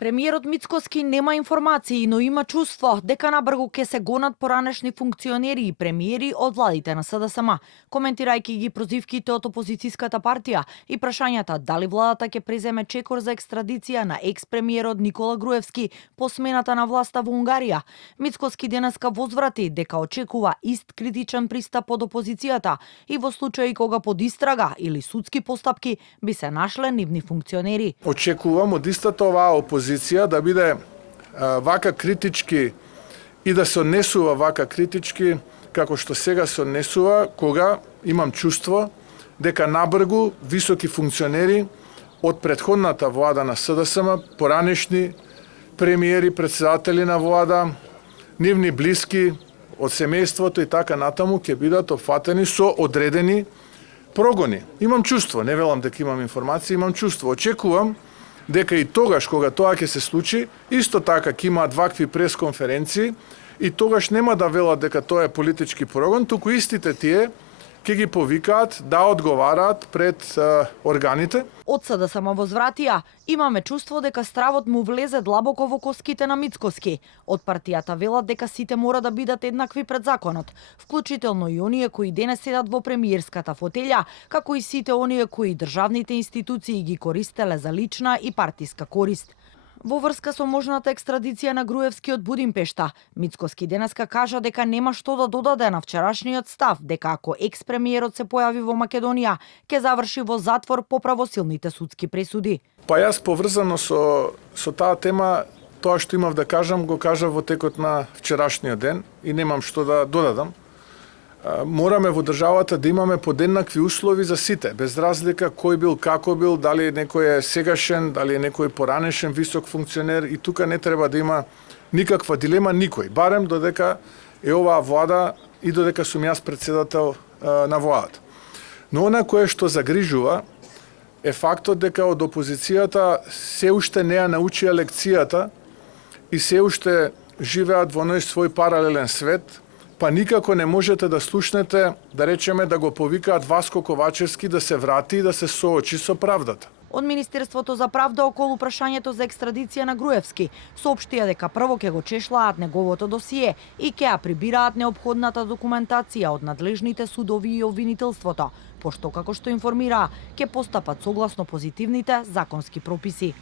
Премиерот Мицкоски нема информации, но има чувство дека набргу ќе се гонат поранешни функционери и премиери од владите на СДСМ, коментирајќи ги прозивките од опозицијската партија и прашањата дали владата ќе преземе чекор за екстрадиција на екс-премиерот Никола Груевски по смената на власта во Унгарија. Мицкоски денеска возврати дека очекува ист критичен пристап од опозицијата и во случаи кога под истрага или судски постапки би се нашле нивни функционери. Очекувам од истата оваа опозиција да биде вака критички и да се однесува вака критички како што сега се однесува, кога имам чувство дека набргу високи функционери од претходната влада на СДСМ, поранешни премиери, председатели на влада, нивни блиски од семејството и така натаму ќе бидат опфатени со одредени прогони. Имам чувство, не велам дека имам информација, имам чувство. Очекувам дека и тогаш кога тоа ќе се случи, исто така ќе имаат вакви пресконференции и тогаш нема да велат дека тоа е политички прогон, туку истите тие ќе ги повикаат да одговараат пред органите. Од СДСМ возвратија, имаме чувство дека стравот му влезе длабоко во коските на Мицкоски. Од партијата велат дека сите мора да бидат еднакви пред законот, вклучително и оние кои денес седат во премиерската фотелја, како и сите оние кои државните институции ги користеле за лична и партиска корист. Во врска со можната екстрадиција на Груевски од Будимпешта, Мицкоски денеска кажа дека нема што да додаде на вчерашниот став дека ако екс-премиерот се појави во Македонија, ќе заврши во затвор по правосилните судски пресуди. Па јас поврзано со таа тема, тоа што имав да кажам, го кажав во текот на вчерашниот ден и немам што да додадам. Мораме во државата да имаме подеднакви услови за сите, без разлика кој бил, како бил, дали некој е сегашен, дали е некој поранешен висок функционер, и тука не треба да има никаква дилема никој, барем додека е оваа влада и додека сум јас председател на владата. Но она кое што загрижува е фактот дека од опозицијата се уште не ја научија лекцијата и се уште живеат во оној свој паралелен свет, па никако не можете да слушнете, да речеме, да го повикаат Васко Ковачевски да се врати и да се соочи со правдата. Од Министерството за правда околу прашањето за екстрадиција на Груевски соопштија дека прво ќе го чешлаат неговото досие и ќе ја прибираат неопходната документација од надлежните судови и обвинителството, пошто како што информираа, ќе постапат согласно позитивните законски прописи.